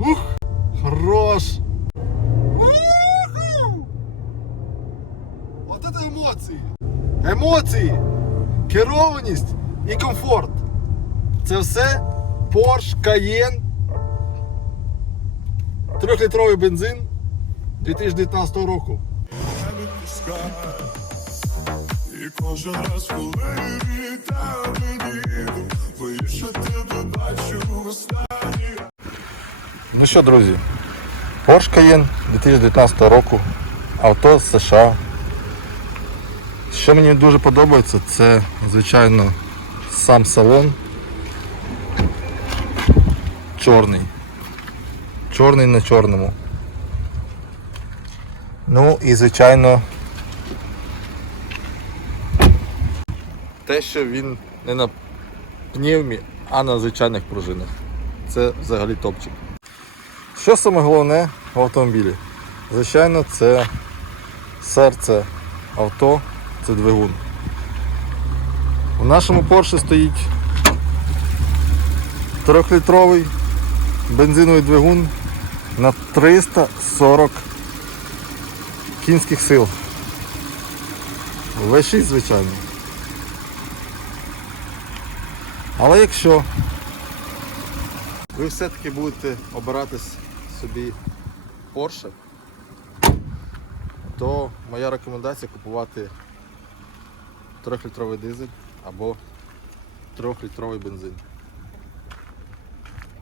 Ух! Хорош! От це емоції! Емоції! Керованість і комфорт. Це все Porsche Cayenne. Трьохлітровий бензин 2019 року. І кожен раз, коли тебе їду, боюсь, що тебе бачу останній. Ну що, друзі, Porsche Cayenne 2019 року, авто з США. Що мені дуже подобається, це, звичайно, сам салон. Чорний. Чорний на чорному. Ну і звичайно. Те, що він не на пневмі, а на звичайних пружинах. Це взагалі топчик. Що саме головне в автомобілі? Звичайно, це серце авто, це двигун. У нашому Porsche стоїть 3-літровий бензиновий двигун на 340 кінських сил. V6, звичайно. Але якщо ви все-таки будете обирати с- собі Porsche, то моя рекомендація купувати 3-літровий дизель або 3-літровий бензин.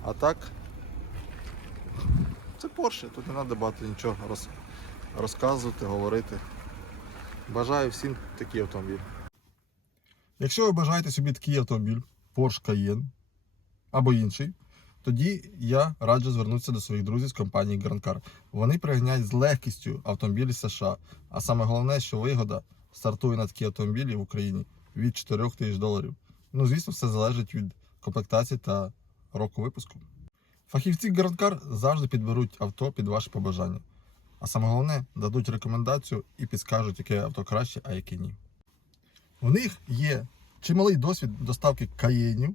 А так, це Porsche, тут не треба багато нічого роз, розказувати, говорити. Бажаю всім такий автомобіль. Якщо ви бажаєте собі такий автомобіль, Porsche Cayenne або інший, тоді я раджу звернутися до своїх друзів з компанії Car. Вони пригнають з легкістю автомобілі США. А саме головне, що вигода стартує на такі автомобілі в Україні від 4 тисяч доларів. Ну, звісно, все залежить від комплектації та року випуску. Фахівці Car завжди підберуть авто під ваше побажання. А саме головне, дадуть рекомендацію і підскажуть, яке авто краще, а яке ні. У них є чималий досвід доставки каєнів,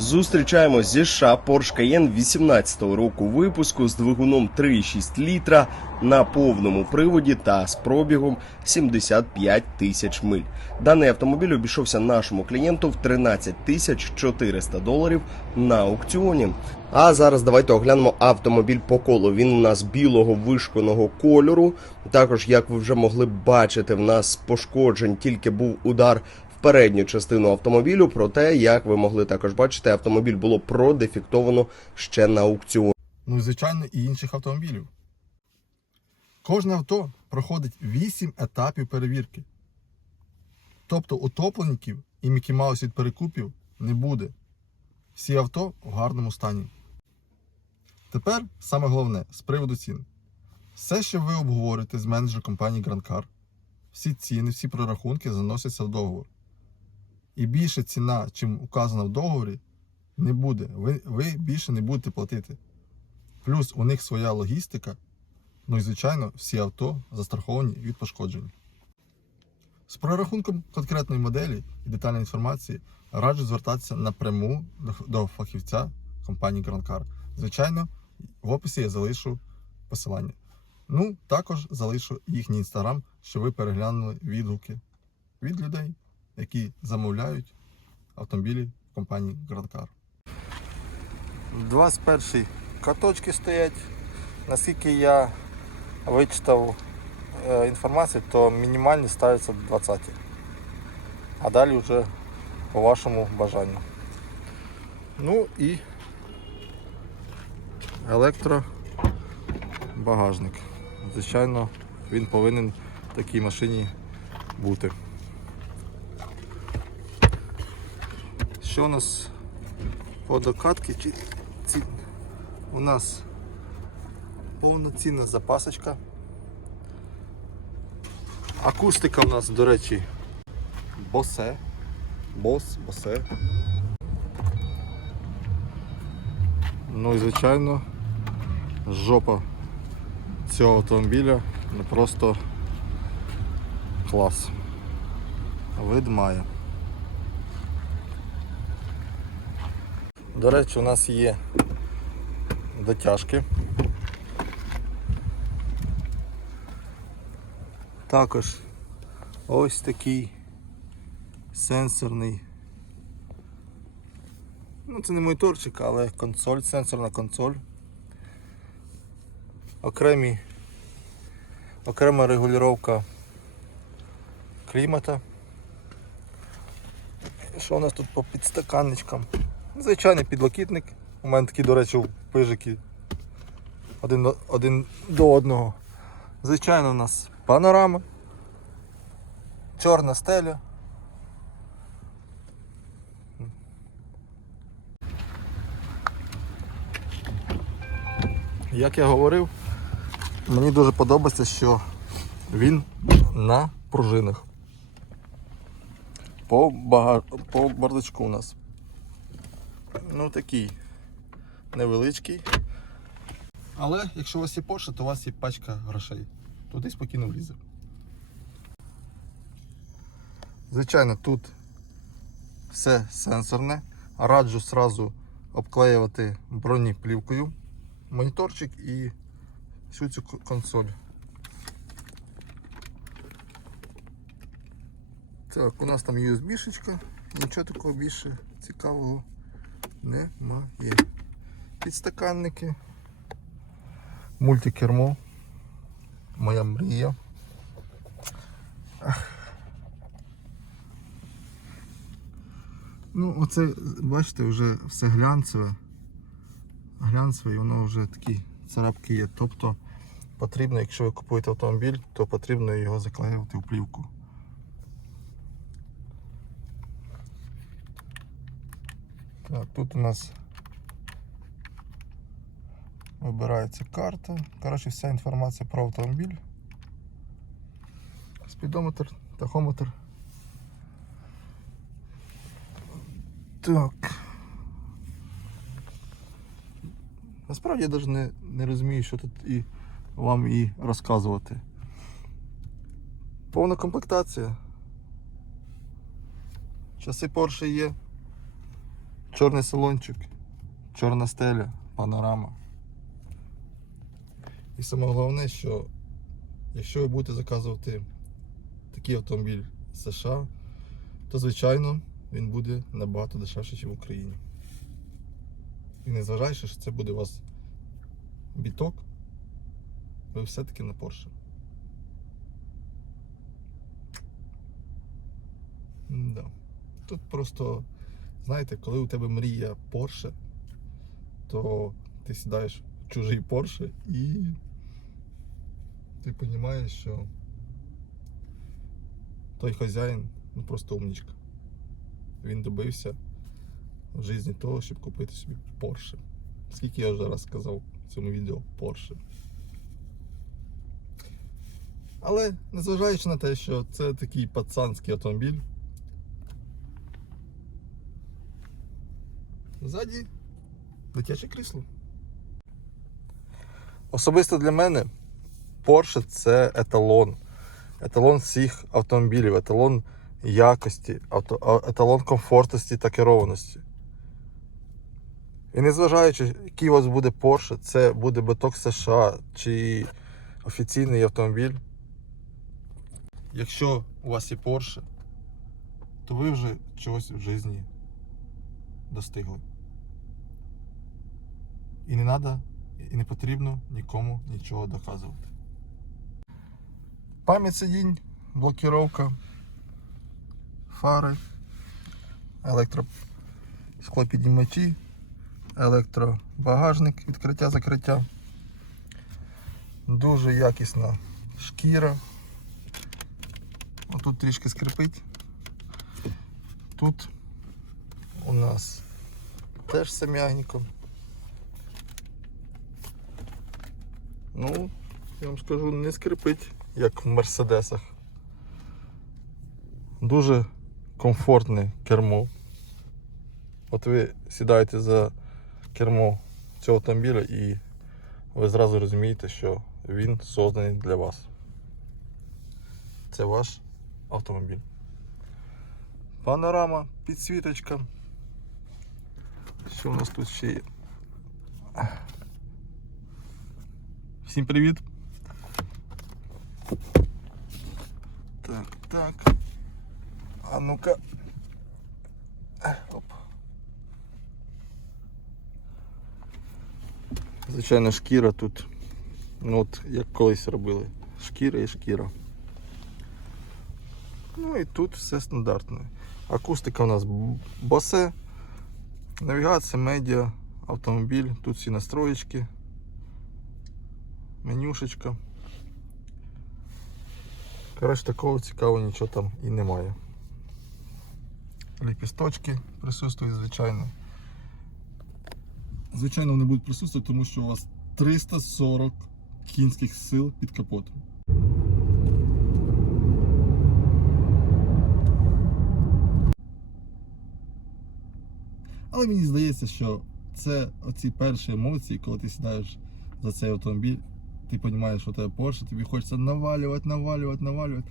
Зустрічаємо зі США Porsche Cayenne 18-го року випуску з двигуном 3,6 літра на повному приводі та з пробігом 75 тисяч миль. Даний автомобіль обійшовся нашому клієнту в 13 тисяч 400 доларів на аукціоні. А зараз давайте оглянемо автомобіль по колу. Він у нас білого вишканого кольору. Також, як ви вже могли бачити, в нас пошкоджень тільки був удар передню частину автомобілю. Проте, як ви могли також бачити, автомобіль було продефектовано ще на аукціоні. ну і звичайно і інших автомобілів. Кожне авто проходить 8 етапів перевірки. Тобто утопленників і Мікі Маус від перекупів не буде. Всі авто в гарному стані. Тепер саме головне з приводу цін. Все, що ви обговорите з менеджером компанії Grand Car, всі ціни, всі прорахунки заносяться в договор. І більше ціна, чим указано в договорі, не буде. Ви, ви більше не будете платити. Плюс у них своя логістика. Ну і звичайно, всі авто застраховані від пошкоджень. З прорахунком конкретної моделі і детальної інформації раджу звертатися напряму до, фахівця компанії Grand Car. Звичайно, в описі я залишу посилання. Ну, також залишу їхній інстаграм, щоб ви переглянули відгуки від людей, які замовляють автомобілі компанії Grand Car. 21 каточки стоять. Наскільки я вичитав е, інформацію, то мінімальні ставляться 20. А далі вже по вашому бажанню. Ну і електробагажник. Звичайно, він повинен в такій машині бути. Що у нас по докатки? У нас повноцінна запасочка. Акустика у нас, до речі, босе. Бос, босе. Ну і звичайно, жопа цього автомобіля ну просто клас. Вид має. До речі, у нас є дотяжки. Також ось такий сенсорний. Ну, це не моніторчик, але консоль, сенсорна консоль. Окремі, окрема регулювання клімата. Що у нас тут по підстаканничкам? Звичайний підлокітник. У мене такі, до речі, пижики один, до- один до одного. Звичайно, у нас панорама, чорна стеля. Як я говорив, мені дуже подобається, що він на пружинах. По, бага... по бардачку у нас. Ну такий невеличкий. Але якщо у вас є Porsche, то у вас є пачка грошей. Туди спокійно влізе. Звичайно, тут все сенсорне. Раджу сразу обклеювати бронеплівкою моніторчик і всю цю консоль. Так, у нас там USB-шечка, нічого такого більше цікавого немає. Підстаканники, мультикермо, моя мрія. Ах. Ну, оце, бачите, вже все глянцеве. Глянцеве і воно вже такі царапки є. Тобто потрібно, якщо ви купуєте автомобіль, то потрібно його заклеювати в плівку. Так, тут у нас вибирається карта. Коротше, вся інформація про автомобіль. Спідометр, тахометр. Так. Насправді я навіть не, не розумію, що тут і вам і розказувати. Повна комплектація. Часи Porsche є. Чорний салончик, чорна стеля, панорама. І саме головне, що якщо ви будете заказувати такий автомобіль з США, то звичайно він буде набагато дешевше, ніж в Україні. І незважаючи, що це буде у вас біток, ви все-таки на Porsche. Да. Тут просто, знаєте, коли у тебе мрія Porsche, то ти сідаєш в чужий Porsche і ти розумієш, що той хазяїн ну просто умнічка. Він добився в житті того, щоб купити собі Porsche. Скільки я вже раз сказав в цьому відео Porsche. Але незважаючи на те, що це такий пацанський автомобіль. Ззаді дитяче крісло. Особисто для мене Porsche це еталон. Еталон всіх автомобілів, еталон якості, еталон комфортності та керованості. І незважаючи, який у вас буде Porsche, це буде биток США чи офіційний автомобіль. Якщо у вас є Porsche, то ви вже чогось в житті достигли. І не треба, і не потрібно нікому нічого доказувати. Пам'ять сидінь, блокіровка, фари, електросклопідіймачі, електробагажник, відкриття закриття. Дуже якісна шкіра. Отут трішки скрипить. Тут у нас теж все Ну, я вам скажу, не скрипить, як в мерседесах. Дуже комфортне кермо. От ви сідаєте за кермо цього автомобіля і ви зразу розумієте, що він созданий для вас. Це ваш автомобіль. Панорама, підсвіточка. Що у нас тут ще є? Всім привіт. Так, так. А ну-ка. Оп. Звичайно, шкіра тут. Ну от як колись робили. Шкіра і шкіра. Ну і тут все стандартне. Акустика у нас босе. Навігація, медіа, автомобіль. Тут всі настроєчки. Менюшечка. Коротше, такого цікавого нічого там і немає. Ліпісточки присутствують, звичайно. Звичайно, вони будуть присутствувати, тому що у вас 340 кінських сил під капотом. Але мені здається, що це оці перші емоції, коли ти сідаєш за цей автомобіль, розумієш, що у тебе Porsche, тобі хочеться навалювати, навалювати, навалювати.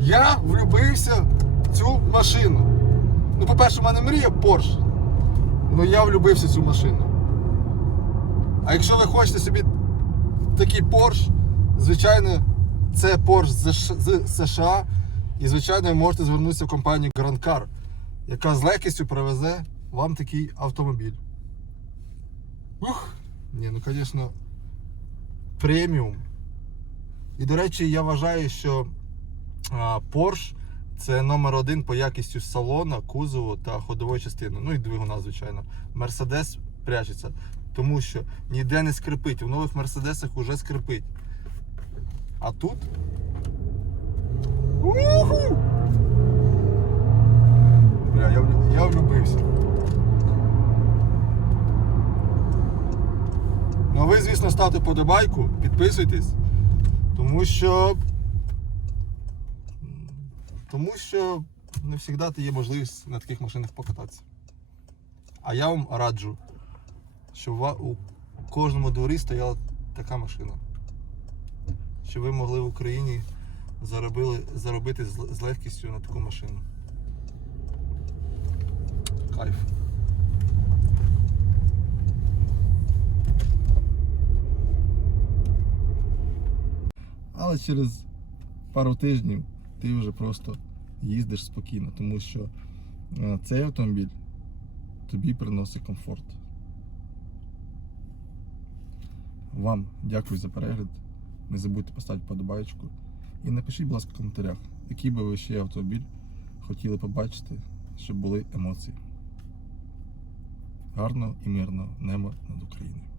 Я влюбився в цю машину. Ну, по-перше, в мене мрія Porsche. Ну я влюбився в цю машину. А якщо ви хочете собі такий Porsche, звичайно, це Porsche з США. І, звичайно, ви можете звернутися в компанію Grand Car, яка з легкістю привезе вам такий автомобіль. Ух! Ні, ну звісно, преміум. І, до речі, я вважаю, що Porsche це номер один по якістю салона, кузову та ходової частини. Ну і двигуна, звичайно. Мерседес прячеться, тому що ніде не скрипить. У нових мерседесах вже скрипить. А тут. Уху! Бля, я, я влюбився. Ну а ви, звісно, ставте подобайку, підписуйтесь, тому що. Тому що не завжди є можливість на таких машинах покататися. А я вам раджу, щоб у кожному дворі стояла така машина. Щоб ви могли в Україні заробили, заробити з легкістю на таку машину. Кайф. Але через пару тижнів ти вже просто їздиш спокійно, тому що е, цей автомобіль тобі приносить комфорт. Вам дякую за перегляд. Не забудьте поставити подобаєчку. І напишіть, будь ласка, в коментарях, який би ви ще автомобіль хотіли побачити, щоб були емоції. Гарного і мирного неба над Україною.